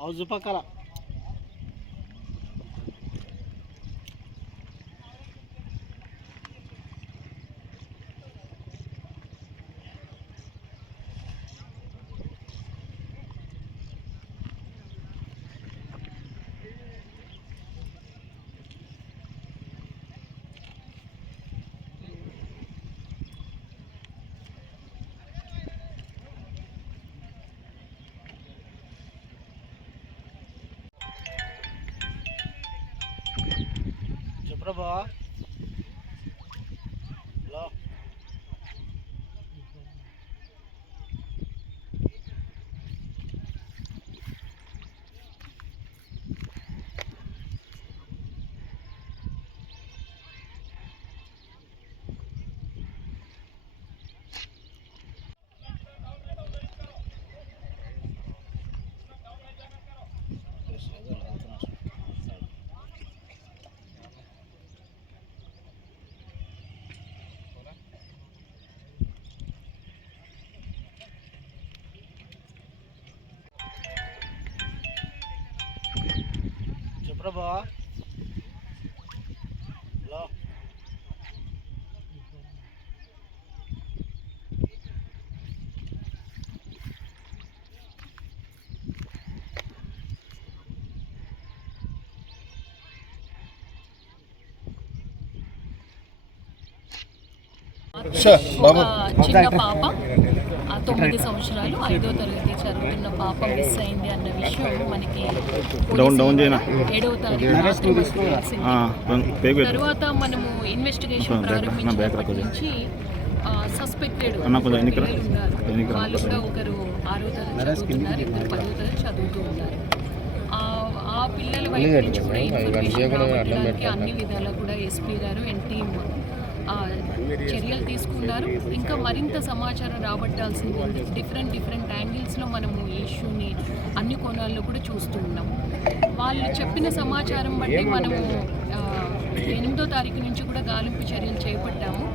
House పక్కల చెప్పరా బావా. హలో చెప్పరా బావా. హలో చిన్న పాప 9 సంవత్సరాలు 5వ తరగతి చదువుతున్న పాప మిస్ అయింది అన్న విషయం మనకి 7వ తారీఖు తర్వాత మనము ఇన్వెస్టిగేషన్ ప్రారంభించినప్పటి నుంచి సస్పెక్టెడ్ వాళ్ళు కూడా ఒకరు 6వ తరగతి చదువుతున్నారు, ఇద్దరు 10వ తరగతి చదువుతూ ఉన్నారు. ఆ పిల్లల వైపు నుంచి కూడా ఇన్ఫర్మేషన్ రావడానికి అన్ని విధాలా కూడా ఎస్పీ గారు అండ్ టీమ్ చర్యలు తీసుకున్నారు. ఇంకా మరింత సమాచారం రాబట్టాల్సింది ఉంది. డిఫరెంట్ యాంగిల్స్లో మనము ఈ ఇష్యూని అన్ని కోణాల్లో కూడా చూస్తూ ఉన్నాము. వాళ్ళు చెప్పిన సమాచారం బట్టి మనము 8వ తారీఖు నుంచి కూడా గాలింపు చర్యలు చేపట్టాము.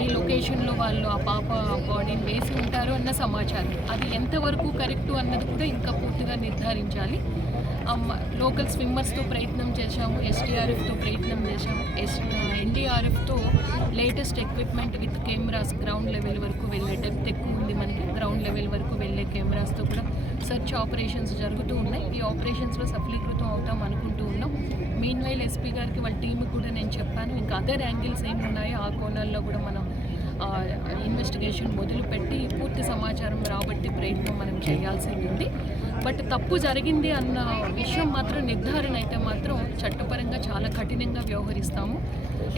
ఈ లొకేషన్లో వాళ్ళు ఆ పాప బాడీని వేసి ఉంటారు అన్న సమాచారం. అది ఎంతవరకు కరెక్టు అన్నది కూడా ఇంకా పూర్తిగా నిర్ధారించాలి. లోకల్ స్విమ్మర్స్తో ప్రయత్నం చేశాము, ఎస్డీఆర్ఎఫ్తో ప్రయత్నం చేశాము, ఎన్డీఆర్ఎఫ్తో latest equipment with cameras ground level వరకు వెళ్ళే డెప్త్ ఎక్కువ ఉంది మనకి. గ్రౌండ్ లెవెల్ వరకు వెళ్ళే కెమెరాస్తో కూడా సెర్చ్ ఆపరేషన్స్ జరుగుతూ ఉన్నాయి. ఈ ఆపరేషన్స్లో సఫలీకృతం అవుతాం అనుకుంటూ ఉన్నాం. మీన్ వైల్ ఎస్పీ గారికి వాళ్ళ టీంకి కూడా నేను చెప్పాను, ఇంకా అదర్ యాంగిల్స్ ఏమి ఉన్నాయో ఆ కోణాల్లో కూడా మనం ఇన్వెస్టిగేషన్ మొదలుపెట్టి పూర్తి సమాచారం రాబట్టి ప్రయత్నం మనం చేయాల్సి ఉంది. బట్ తప్పు జరిగింది అన్న విషయం మాత్రం నిర్ధారణ అయితే మాత్రం చట్టపరంగా చాలా కఠినంగా వ్యవహరిస్తాము.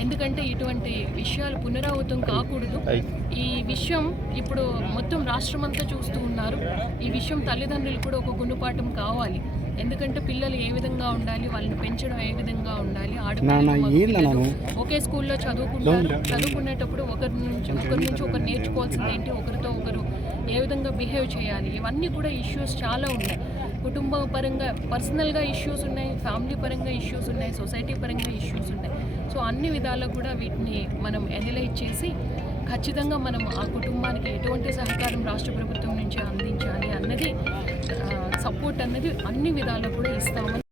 ఎందుకంటే ఇటువంటి విషయాలు పునరావృతం కాకూడదు. ఈ విషయం ఇప్పుడు మొత్తం రాష్ట్రమంతా చూస్తూ ఉన్నారు. ఈ విషయం తల్లిదండ్రులు కూడా ఒక గుణపాఠం కావాలి. ఎందుకంటే పిల్లలు ఏ విధంగా ఉండాలి, వాళ్ళని పెంచడం ఏ విధంగా ఉండాలి, ఆడపిల్లలు ఒకే స్కూల్లో చదువుకునేటప్పుడు ఒకరి నుంచి ఒకరు నేర్చుకోవాల్సింది ఏంటి, ఒకరితో ఒకరు ఏ విధంగా బిహేవ్ చేయాలి, ఇవన్నీ కూడా ఇష్యూస్ చాలా ఉన్నాయి. కుటుంబ పరంగా పర్సనల్గా ఇష్యూస్ ఉన్నాయి, ఫ్యామిలీ పరంగా ఇష్యూస్ ఉన్నాయి, సొసైటీ పరంగా ఇష్యూస్ ఉన్నాయి. సో అన్ని విధాలా కూడా వీటిని మనం అనలైజ్ చేసి ఖచ్చితంగా మనం ఆ కుటుంబానికి ఎటువంటి సహకారం రాష్ట్ర ప్రభుత్వం నుంచి అందించాలి అన్నది సపోర్ట్ అన్నది అన్ని విధాలా కూడా ఇస్తామని